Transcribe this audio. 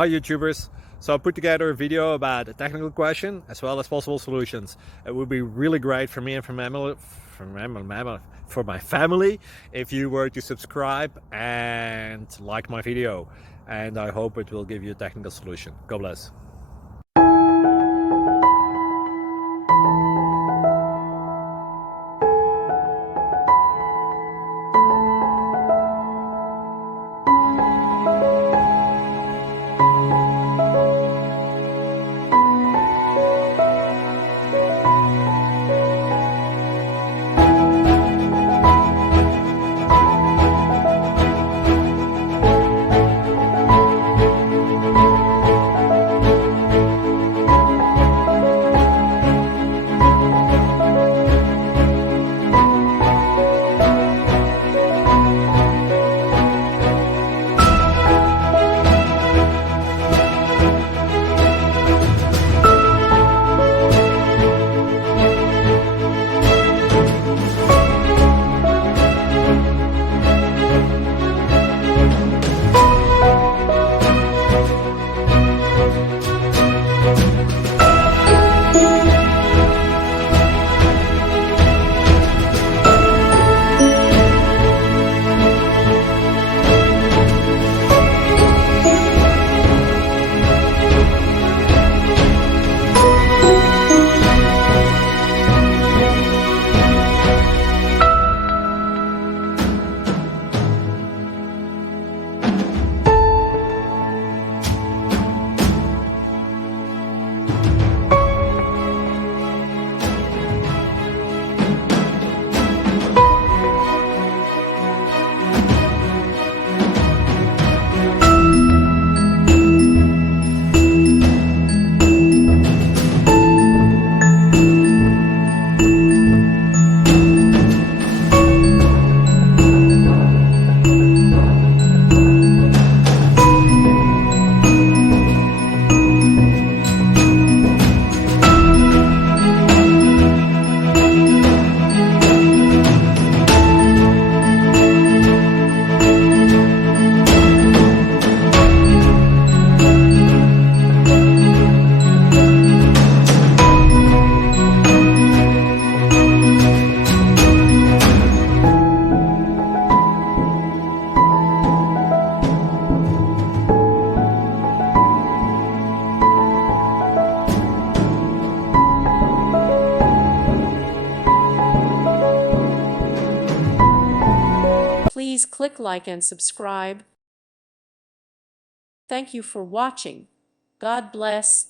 Hi YouTubers! So I put together a video about a technical question as well as possible solutions. It would be really great for me and for my family if you were to subscribe and like my video, and I hope it will give you a technical solution. God bless. Please click like and subscribe. Thank you for watching. God bless.